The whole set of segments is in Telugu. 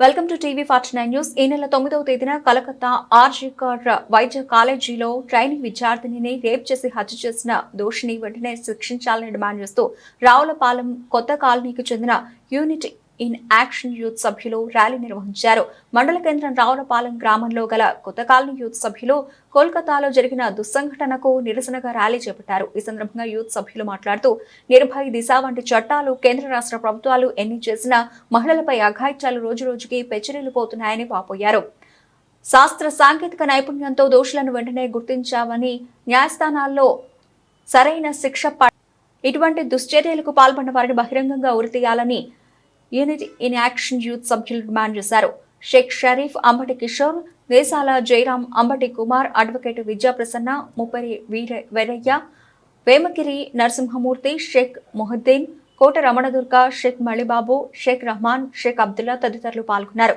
Welcome to TV 49 news. ఈ నెల 9వ తేదీన కలకత్తా ఆర్జీ కర్ వైద్య కాలేజీలో ట్రైనింగ్ విద్యార్థినిని రేప్ చేసి హత్య చేసిన దోషిని వెంటనే శిక్షించాలని డిమాండ్ చేస్తూ రావులపాలెం కొత్త కాలనీకి చెందిన యూనిట్ ఇన్ యాక్షన్ యూత్ సభ్యులు ర్యాలీ నిర్వహించారు. మండల కేంద్రం రావులపాలెం గ్రామంలో గల కొత్త కాలనీ యూత్ సభ్యులు కోల్కతాలో జరిగిన దుస్సంఘటనకు నిరసనగా ర్యాలీ చేపట్టారు. ఈ సందర్భంగా యూత్ సభ్యులు మాట్లాడుతూ నిర్భయ, దిశ వంటి చట్టాలు కేంద్ర రాష్ట్ర ప్రభుత్వాలు ఎన్ని చేసినా మహిళలపై అఘాయిత్యాలు రోజురోజుకి పెచ్చిరిల్లిపోతున్నాయని వాపోయారు. శాస్త్ర సాంకేతిక నైపుణ్యంతో దోషులను వెంటనే గుర్తించామని, న్యాయస్థానాల్లో సరైన శిక్ష ఇటువంటి దుశ్చర్యలకు పాల్పడిన వారిని బహిరంగంగా ఉరితీయాలని యూనిట్ ఇన్ యాక్షన్ యూత్ సభ్యులు డిమాండ్ చేశారు. షేక్ షరీఫ్, అంబటి కిషోర్, దేశాల జయరాం, అంబటి కుమార్, అడ్వకేట్ విద్యాప్రసన్న, ముప్పరి వీరయ్య, వేమగిరి నరసింహమూర్తి, షేక్ మొహద్దీన్, కోట రమణదుర్గ, షేక్ మళిబాబు, షేక్ రహమాన్, షేక్ అబ్దుల్లా తదితరులు పాల్గొన్నారు.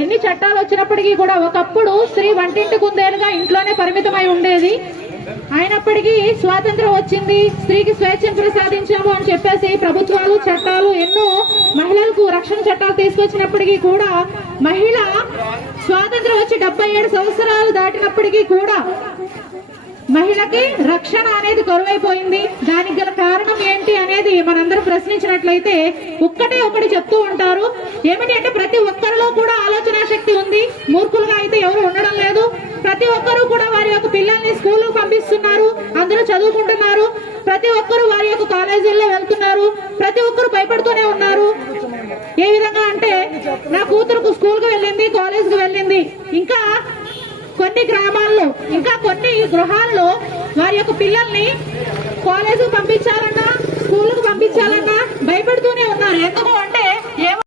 ఎన్ని చట్టాలు వచ్చినప్పటికీ కూడా ఒకప్పుడు స్త్రీ వంటింటి కుందేలుగా ఇంట్లోనే పరిమితమై ఉండేది. అయినప్పటికీ స్వాతంత్రం వచ్చింది, స్త్రీకి స్వేచ్ఛను ప్రసాదించాము అని చెప్పేసి ప్రభుత్వాలు చట్టాలు ఎన్నో మహిళలకు రక్షణ చట్టాలు తీసుకొచ్చినప్పటికీ కూడా మహిళ స్వాతంత్రం వచ్చి 77 సంవత్సరాలు దాటినప్పటికీ కూడా మహిళకి రక్షణ అనేది కరువైపోయింది. దానికి గల కారణం ఏంటి అనేది మనందరూ ప్రశ్నించినట్లయితే ఒకటి చెప్తూ ఉంటారు. ఏమిటి అంటే ప్రతి ఒక్కరిలో కూడా ఆలోచన శక్తి ఉంది, మూర్ఖులుగా అయితే ఎవరు ఉండడం లేదు. ప్రతి ఒక్కరూ కూడా వారి యొక్క పిల్లల్ని స్కూల్కు పంపిస్తున్నారు, అందరూ చదువుకుంటున్నారు, ప్రతి ఒక్కరూ వారి యొక్క కాలేజీల్లో వెళ్తున్నారు, ప్రతి ఒక్కరు భయపడుతూనే ఉన్నారు. ఏ విధంగా అంటే నా కూతురుకు స్కూల్కి వెళ్ళింది, కాలేజ్కి వెళ్ళింది, ఇంకా కొన్ని గ్రామాల్లో ఇంకా కొన్ని గృహాల్లో వారి యొక్క పిల్లల్ని కాలేజీకి పంపించాలన్నా స్కూల్కు పంపించాలన్నా భయపడుతూనే ఉన్నారు. ఎందుకు అంటే